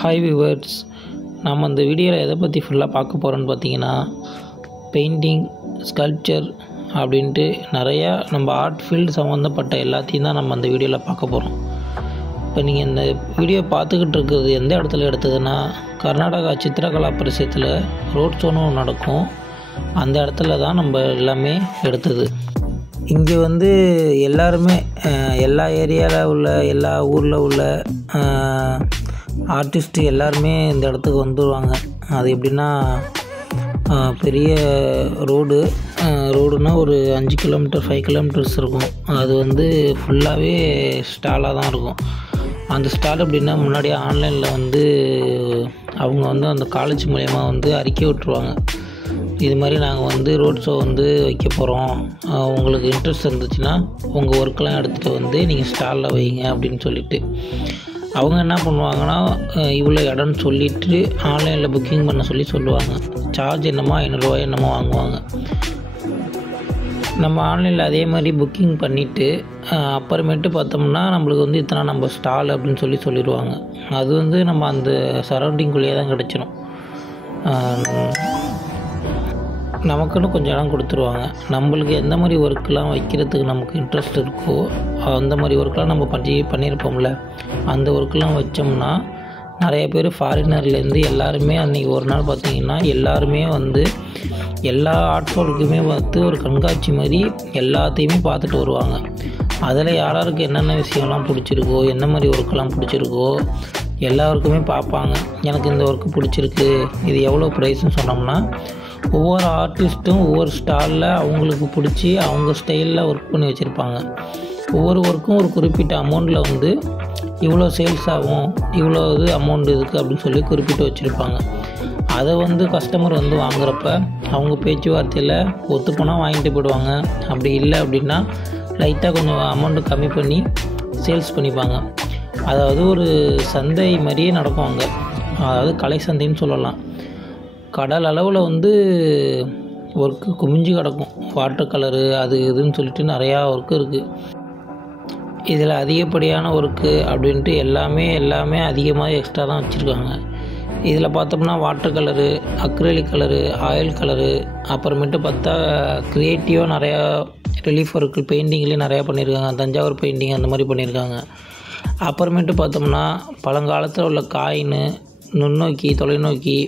Hi viewers, நம்ம இந்த வீடியோவில் எதை பற்றி ஃபுல்லாக பார்க்க போகிறோன்னு பார்த்தீங்கன்னா, பெயிண்டிங், ஸ்கல்ப்சர் அப்படின்ட்டு நிறையா நம்ம ஆர்ட் ஃபீல்டு சம்மந்தப்பட்ட எல்லாத்தையும் தான் நம்ம அந்த வீடியோவில் பார்க்க போகிறோம். இப்போ நீங்கள் இந்த வீடியோ பார்த்துக்கிட்டு இருக்கிறது எந்த இடத்துல எடுத்ததுன்னா, கர்நாடகா சித்திரகலா பரிசத்தில் ரோட் ஷோன்னு நடக்கும். அந்த இடத்துல தான் நம்ம எல்லாமே எடுத்தது. இங்கே எல்லாருமே எல்லா ஏரியாவில் உள்ள எல்லா ஊரில் உள்ள ஆர்டிஸ்ட்டு எல்லாருமே இந்த இடத்துக்கு வந்துடுவாங்க. அது எப்படின்னா, பெரிய ரோடுனா ஒரு 5 கிலோமீட்டர் 5 கிலோமீட்டர்ஸ் இருக்கும். அது ஃபுல்லாகவே ஸ்டாலாக தான் இருக்கும். அந்த ஸ்டால் எப்படின்னா, முன்னாடியே ஆன்லைனில் அவங்க அந்த காலேஜ் மூலயமா அறிக்கை விட்டுருவாங்க. இது மாதிரி நாங்கள் ரோட் ஷோ வைக்க போகிறோம், உங்களுக்கு இன்ட்ரெஸ்ட் இருந்துச்சுன்னா உங்கள் ஒர்க்கெலாம் எடுத்துகிட்டு நீங்கள் ஸ்டாலில் வைங்க அப்படின்னு சொல்லிவிட்டு, அவங்க என்ன பண்ணுவாங்கன்னா, இவ்வளோ இடம்னு சொல்லிவிட்டு ஆன்லைனில் புக்கிங் பண்ண சொல்லுவாங்க. சார்ஜ் என்னமோ 500 ரூபாய் என்னமோ வாங்குவாங்க. நம்ம ஆன்லைனில் அதே மாதிரி புக்கிங் பண்ணிவிட்டு அப்புறமேட்டு பார்த்தோம்னா நம்மளுக்கு இத்தனை நம்ம ஸ்டால் அப்படின்னு சொல்லிடுவாங்க. அது நம்ம அந்த சரௌண்டிங்குள்ளேயே தான் கிடச்சிடும். நமக்குன்னு கொஞ்சம் இடம் கொடுத்துருவாங்க. நம்மளுக்கு எந்த மாதிரி ஒர்க்கெலாம் வைக்கிறதுக்கு நமக்கு இன்ட்ரெஸ்ட் இருக்கோ அந்த மாதிரி ஒர்க்கெலாம் நம்ம பண்ணியிருப்போம்ல, அந்த ஒர்க்கெலாம் வச்சோம்னா நிறைய பேர் ஃபாரினர்லேருந்து எல்லாருமே அன்றைக்கி ஒரு நாள் பார்த்திங்கன்னா எல்லாருமே எல்லா ஆர்ட் ஒர்க்குமே ஒரு கண்காட்சி மாதிரி எல்லாத்தையுமே பார்த்துட்டு வருவாங்க. அதில் யாராருக்கு என்னென்ன விஷயம்லாம் பிடிச்சிருக்கோ, என்ன மாதிரி ஒர்க்கெலாம் பிடிச்சிருக்கோ எல்லாருக்குமே பார்ப்பாங்க. எனக்கு இந்த ஒர்க்கு பிடிச்சிருக்கு, இது எவ்வளோ ப்ரைஸ்ன்னு சொன்னோம்னா, ஒவ்வொரு ஆர்டிஸ்ட்டும் ஒவ்வொரு ஸ்டாலில் அவங்களுக்கு பிடிச்சி அவங்க ஸ்டைலில் ஒர்க் பண்ணி வச்சுருப்பாங்க. ஒவ்வொரு ஒர்க்கும் ஒரு குறிப்பிட்ட அமௌண்ட்டில் இவ்வளோ சேல்ஸ் ஆகும், இவ்வளோ அமௌண்ட் இருக்குது அப்படின்னு குறிப்பிட்டு வச்சுருப்பாங்க. அதை கஸ்டமர் வாங்குறப்ப அவங்க பேச்சுவார்த்தையில் ஒத்து போனால் வாங்கிட்டு போயிடுவாங்க. அப்படி இல்லை அப்படின்னா லைட்டாக கொஞ்சம் அமௌண்ட்டு கம்மி பண்ணி சேல்ஸ் பண்ணிப்பாங்க. அதாவது ஒரு சந்தை மாதிரியே நடக்கும் அங்கே. அதாவது கலை சந்தைன்னு சொல்லலாம். கடல் அளவில் ஒர்க்கு குமிஞ்சு கிடக்கும். வாட்டர் கலரு அது இதுன்னு சொல்லிட்டு நிறையா ஒர்க்கு இருக்குது. இதில் அதிகப்படியான ஒர்க்கு அப்படின்ட்டு எல்லாமே அதிகமாக எக்ஸ்ட்ரா தான் வச்சுருக்காங்க. இதில் பார்த்தோம்னா water colour, acrylic colour, oil colour, அப்புறமேட்டு பார்த்தா க்ரியேட்டிவாக நிறையா ரிலீஃப் ஒர்க்கு பெயிண்டிங்லேயும் நிறையா பண்ணியிருக்காங்க. தஞ்சாவூர் பெயிண்டிங் அந்த மாதிரி பண்ணியிருக்காங்க. அப்புறமேட்டு பார்த்தோம்னா பழங்காலத்தில் உள்ள காயின்னு, நுண்ணோக்கி, தொலைநோக்கி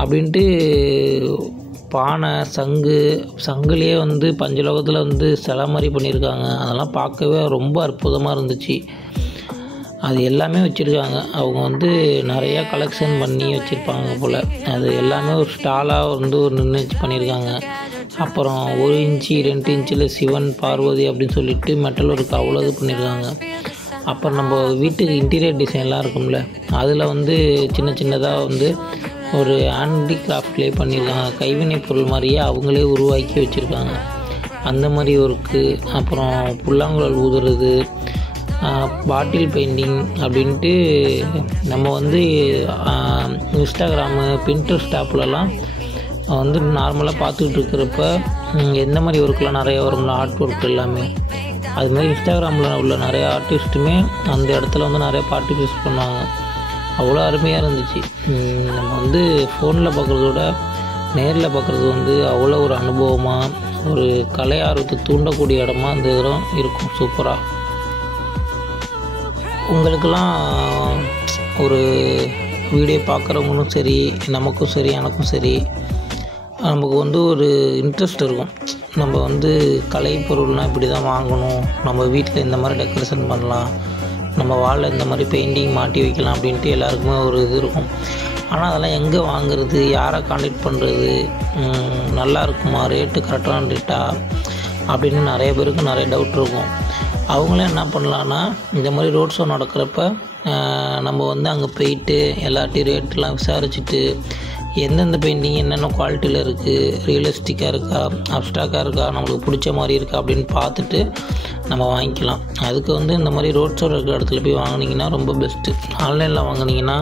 அப்படின்ட்டு பானை, சங்குலேயே பஞ்சலோகத்தில் சிலை மாதிரி பண்ணியிருக்காங்க. அதெல்லாம் பார்க்கவே ரொம்ப அற்புதமாக இருந்துச்சு. அது எல்லாமே வச்சுருக்காங்க. அவங்க நிறையா கலெக்ஷன் பண்ணி வச்சுருப்பாங்க போல். அது எல்லாமே ஒரு ஸ்டாலாக ஒரு நின்று பண்ணியிருக்காங்க. அப்புறம் 1 இன்ச்சு 2 இன்ச்சில் சிவன், பார்வதி அப்படின்னு சொல்லிட்டு மெட்டல் ஒர்க் அவ்வளோ இது பண்ணியிருக்காங்க. அப்புறம் நம்ம வீட்டுக்கு இன்டீரியர் டிசைன்லாம் இருக்கும்ல, அதில் சின்ன சின்னதாக ஒரு ஹேண்டிகிராஃப்ட்லேயே பண்ணியிருக்காங்க. கைவினை பொருள் மாதிரியே அவங்களே உருவாக்கி வச்சுருக்காங்க. அந்த மாதிரி ஒர்க்கு. அப்புறம் புல்லாங்குழல் ஊதுறது, பாட்டில் பெயிண்டிங் அப்படின்ட்டு நம்ம இன்ஸ்டாகிராமு, பின்ட்ரெஸ்ட் ஆப்லலாம் நார்மலாக பார்த்துக்கிட்டு இருக்கிறப்ப எந்த மாதிரி ஒர்க்கெலாம் நிறையா வரும்ல, ஆர்ட் ஒர்க் எல்லாமே. அதுமாதிரி இன்ஸ்டாகிராமில் உள்ள நிறைய ஆர்டிஸ்ட்டுமே அந்த இடத்துல நிறைய பார்ட்டிசிபேட் பண்ணுவாங்க. அவ்வளோ அருமையாக இருந்துச்சு. நம்ம ஃபோனில் பார்க்குறதோட நேரில் பார்க்குறது அவ்வளோ ஒரு அனுபவமாக, ஒரு கலை ஆர்வத்தை தூண்டக்கூடிய இடமா அந்த இடம் இருக்கும். சூப்பராக. உங்களுக்கெல்லாம் ஒரு வீடியோ பார்க்குறவங்களும் சரி, நமக்கும் சரி, எனக்கும் சரி, நமக்கு ஒரு இன்ட்ரெஸ்ட் இருக்கும். நம்ம கலை பொருள்னால் இப்படி தான் வாங்கணும், நம்ம வீட்டில் இந்த மாதிரி டெக்கரேஷன் பண்ணலாம், நம்ம வாலில் இந்த மாதிரி பெயிண்டிங் மாட்டி வைக்கலாம் அப்படின்ட்டு எல்லாருக்குமே ஒரு இது இருக்கும். ஆனால் அதெல்லாம் எங்கே வாங்குறது, யாரை கான்டாக்ட் பண்ணுறது, நல்லா இருக்குமா, ரேட்டு கரெக்டான ரேட்டா அப்படின்னு நிறைய பேருக்கு நிறைய டவுட் இருக்கும். அவங்களே என்ன பண்ணலான்னா, இந்த மாதிரி ரோட் ஷோ நடக்கிறப்ப நம்ம அங்கே போயிட்டு எல்லார்ட்டையும் ரேட்டெலாம் விசாரிச்சுட்டு, எந்தெந்த பெயிண்டிங் என்னென்ன குவாலிட்டியில் இருக்குது, ரியலிஸ்டிக்காக இருக்கா, அப்ஸ்ட்ராக்டாக இருக்கா, நம்மளுக்கு பிடிச்ச மாதிரி இருக்கா அப்படின்னு பார்த்துட்டு நம்ம வாங்கிக்கலாம். அதுக்கு இந்த மாதிரி ரோட் ஷோ இருக்கிற இடத்துல போய் வாங்கினீங்கன்னா ரொம்ப பெஸ்ட்டு. ஆன்லைனில் வாங்கினீங்கன்னா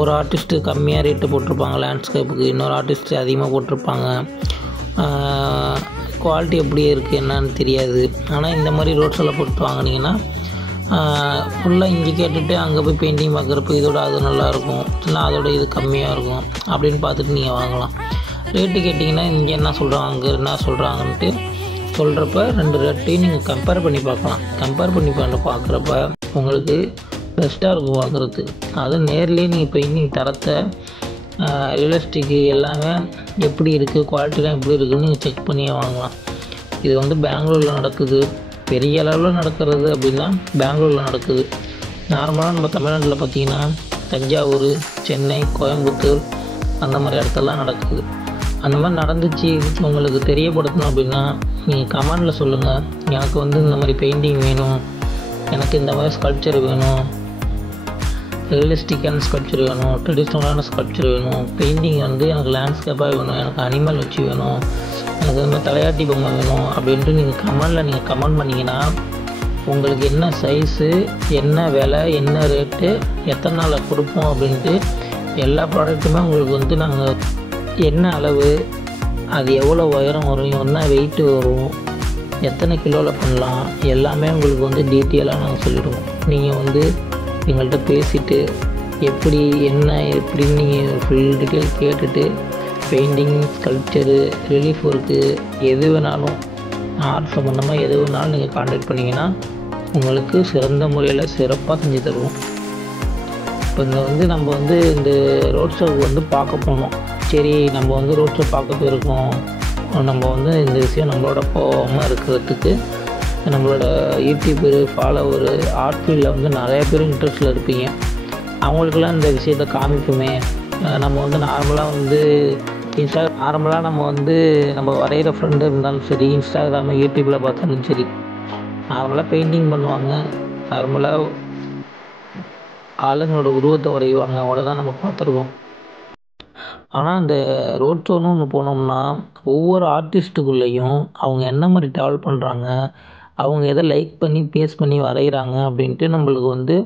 ஒரு ஆர்டிஸ்ட்டு கம்மியாக ரேட்டு போட்டிருப்பாங்க லேண்ட்ஸ்கேப்புக்கு, இன்னொரு ஆர்டிஸ்ட்டு அதிகமாக போட்டிருப்பாங்க. குவாலிட்டி எப்படி இருக்குது என்னன்னு தெரியாது. ஆனால் இந்த மாதிரி ரோட் ஷோவில் போட்டு வாங்கினீங்கன்னா ஃபுல்லாக இங்கே கேட்டுட்டு அங்கே போய் பெயிண்டிங் பார்க்குறப்ப இதோட அது நல்லாயிருக்கும், இல்லை அதோட இது கம்மியாக இருக்கும் அப்படின்னு பார்த்துட்டு நீங்கள் வாங்கலாம். ரேட்டு கேட்டிங்கன்னா இங்கே என்ன சொல்கிறாங்க அங்கே என்ன சொல்கிறாங்கன்ட்டு சொல்கிறப்ப 2 ரேட்டையும் நீங்கள் கம்பேர் பண்ணி பார்க்கலாம். கம்பேர் பண்ணி பார்க்குறப்ப உங்களுக்கு பெஸ்ட்டாக இருக்கும் வாங்குறது. அதுவும் நேர்லேயே நீங்கள் பெயிண்டிங் தரத்தை ரியலிஸ்டிக்கு எல்லாமே எப்படி இருக்குது, குவாலிட்டிலாம் எப்படி இருக்குதுன்னு நீங்கள் செக் பண்ணியே வாங்கலாம். இது வந்து பெங்களூரில் நடக்குது, பெரிய அளவில் நடக்கிறது அப்படின்னா பெங்களூரில் நடக்குது. நார்மலாக நம்ம தமிழ்நாட்டில் பார்த்திங்கன்னா தஞ்சாவூர், சென்னை, கோயம்புத்தூர் அந்த மாதிரி இடத்துலலாம் நடக்குது. அந்த மாதிரி நடந்துச்சு உங்களுக்கு தெரியப்படுத்தணும் அப்படின்னா நீங்கள் கமெண்டில் சொல்லுங்கள். எனக்கு வந்து இந்த மாதிரி பெயிண்டிங் வேணும், எனக்கு இந்த மாதிரி ஸ்கல்ப்சர் வேணும், ரியலிஸ்டிக்கான ஸ்கல்ப்சர் வேணும், ட்ரெடிஷ்னலான ஸ்கல்ப்சர் வேணும், பெயிண்டிங் வந்து எனக்கு லேண்ட்ஸ்கேப்பாக வேணும், எனக்கு அனிமல் வச்சு வேணும், எனக்கு இந்த மாதிரி தலையாட்டி பொம்மை வேணும் அப்படின்ட்டு நீங்கள் கமெண்ட் பண்ணிங்கன்னா உங்களுக்கு என்ன சைஸு, என்ன விலை, என்ன ரேட்டு, எத்தனை நாளில் கொடுப்போம் அப்படின்ட்டு எல்லா ப்ராடக்ட்டுமே உங்களுக்கு வந்து நாங்கள் என்ன அளவு, அது எவ்வளோ உயரம் வரும், என்ன வெயிட்டு வரும், எத்தனை கிலோவில் பண்ணலாம் எல்லாமே உங்களுக்கு வந்து டீட்டெயிலாக நாங்கள் சொல்லிவிடுவோம். நீங்கள் வந்து எங்கள்கிட்ட பேசிவிட்டு எப்படின்னு நீங்கள் ஃபுல் டீட்டெயில் கேட்டுட்டு பெயிண்டிங், ஸ்கல்ப்சரு, ரிலீஃப் ஒர்க்கு எது வேணாலும் ஆர்ட் சம்மந்தமாக எது வேணாலும் நீங்கள் கான்டாக்ட் பண்ணிங்கன்னா உங்களுக்கு சிறந்த முறையில் சிறப்பாக செஞ்சு தருவோம். இப்போ நம்ம வந்து இந்த ரோட் ஷோவுக்கு வந்து பார்க்க போனோம். சரி, நம்ம வந்து ரோட் ஷோ பார்க்க போயிருக்கோம், நம்ம வந்து இந்த விஷயம் நம்மளோட போகாமல் இருக்கிறதுக்கு நம்மளோட யூடியூபரு, ஃபாலோவரு, ஆர்ட் ஃபீல்டில் வந்து நிறைய பேர் இன்ட்ரெஸ்ட்டில் இருப்பீங்க. அவங்களுக்கெல்லாம் இந்த விஷயத்தை காமிக்குமே. நம்ம வந்து நம்ம வரைகிற ஃப்ரெண்டு இருந்தாலும் சரி, இன்ஸ்டாகிராமு, யூடியூப்பில் பார்த்தாலும் சரி, நார்மலாக பெயிண்டிங் பண்ணுவாங்க, நார்மலாக ஆளுங்களோட உருவத்தை வரைவாங்க, அவ்வளோதான் நம்ம பார்த்துருக்கோம். ஆனால் அந்த ரோட் ஷோன்னு ஒன்று போனோம்னா ஒவ்வொரு ஆர்டிஸ்ட்டுக்குள்ளேயும் அவங்க என்ன மாதிரி ட்ராவல் பண்ணுறாங்க, அவங்க எதை லைக் பண்ணி பேஸ் பண்ணி வரைகிறாங்க அப்படின்ட்டு நம்மளுக்கு வந்து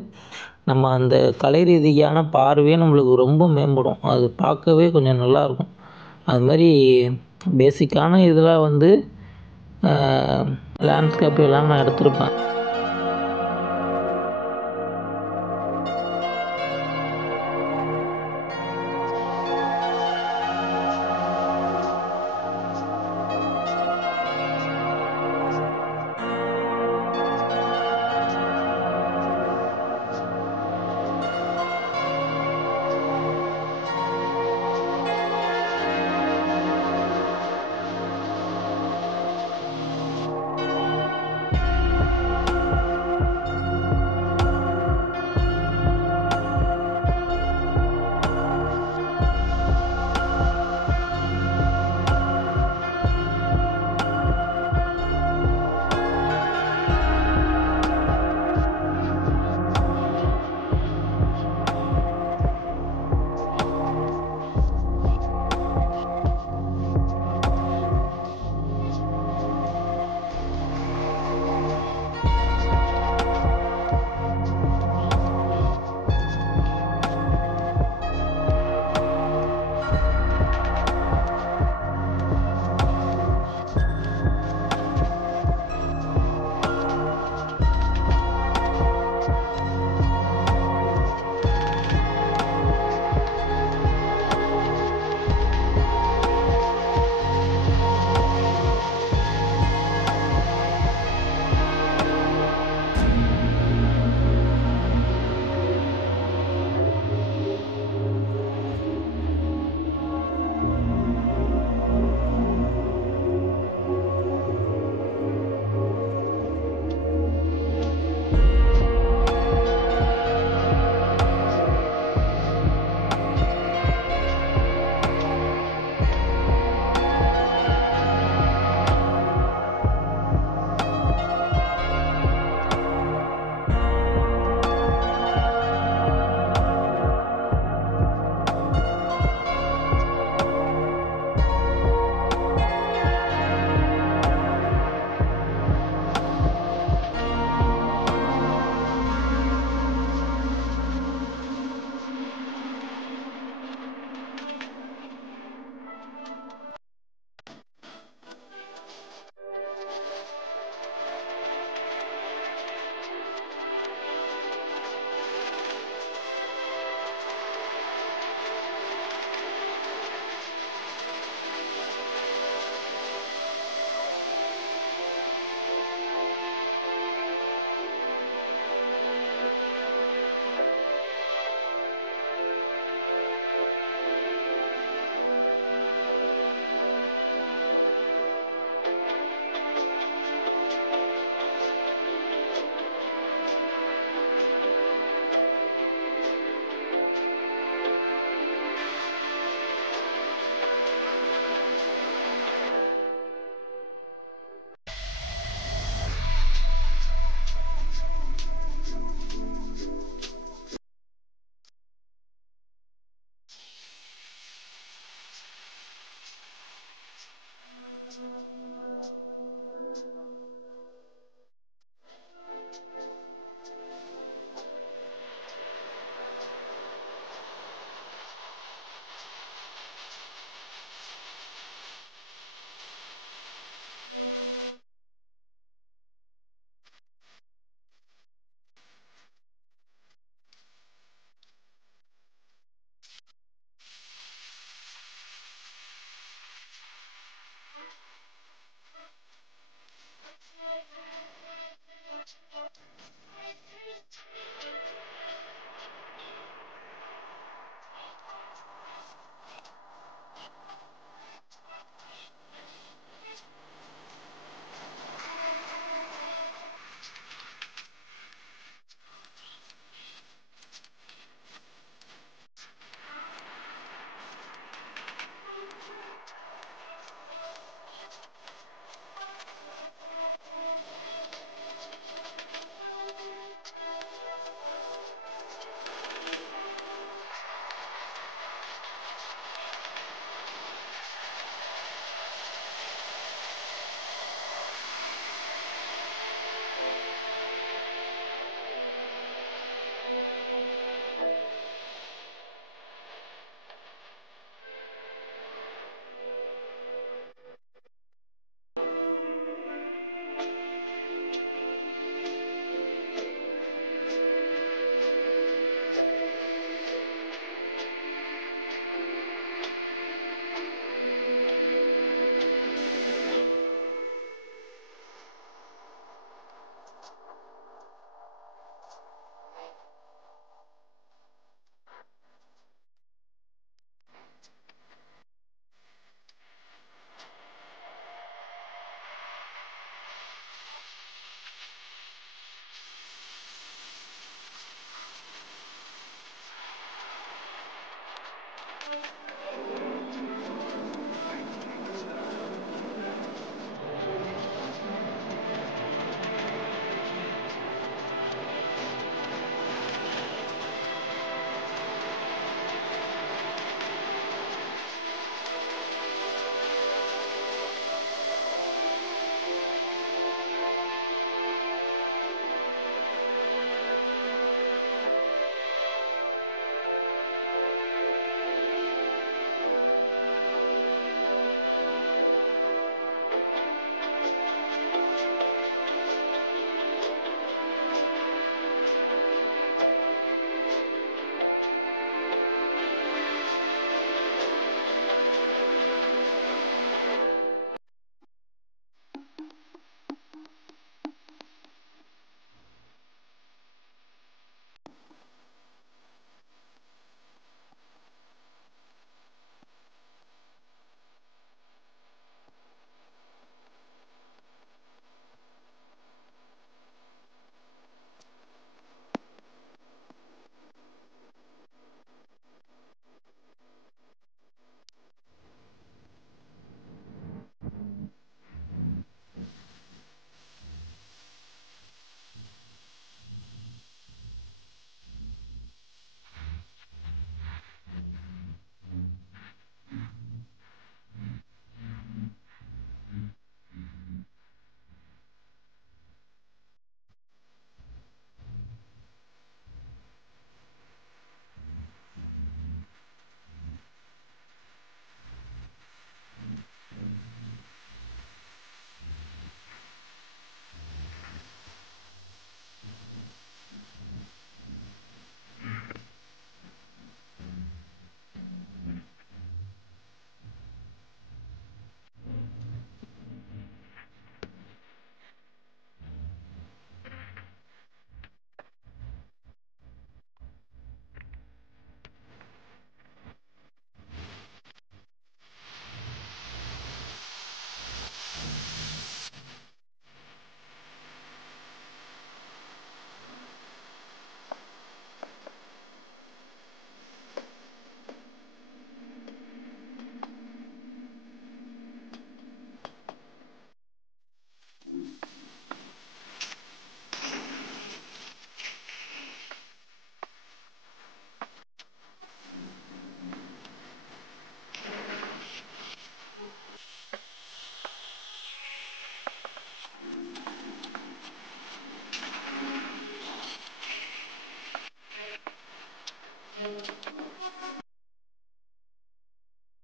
நம்ம அந்த கலை ரீதியான பார்வையே நம்மளுக்கு ரொம்ப மேம்படும். அது பார்க்கவே கொஞ்சம் நல்லாயிருக்கும். அது மாதிரி பேசிக்கான இதெல்லாம் வந்து லேண்ட்ஸ்கேப் எல்லாம் நான் எடுத்திருப்பேன்.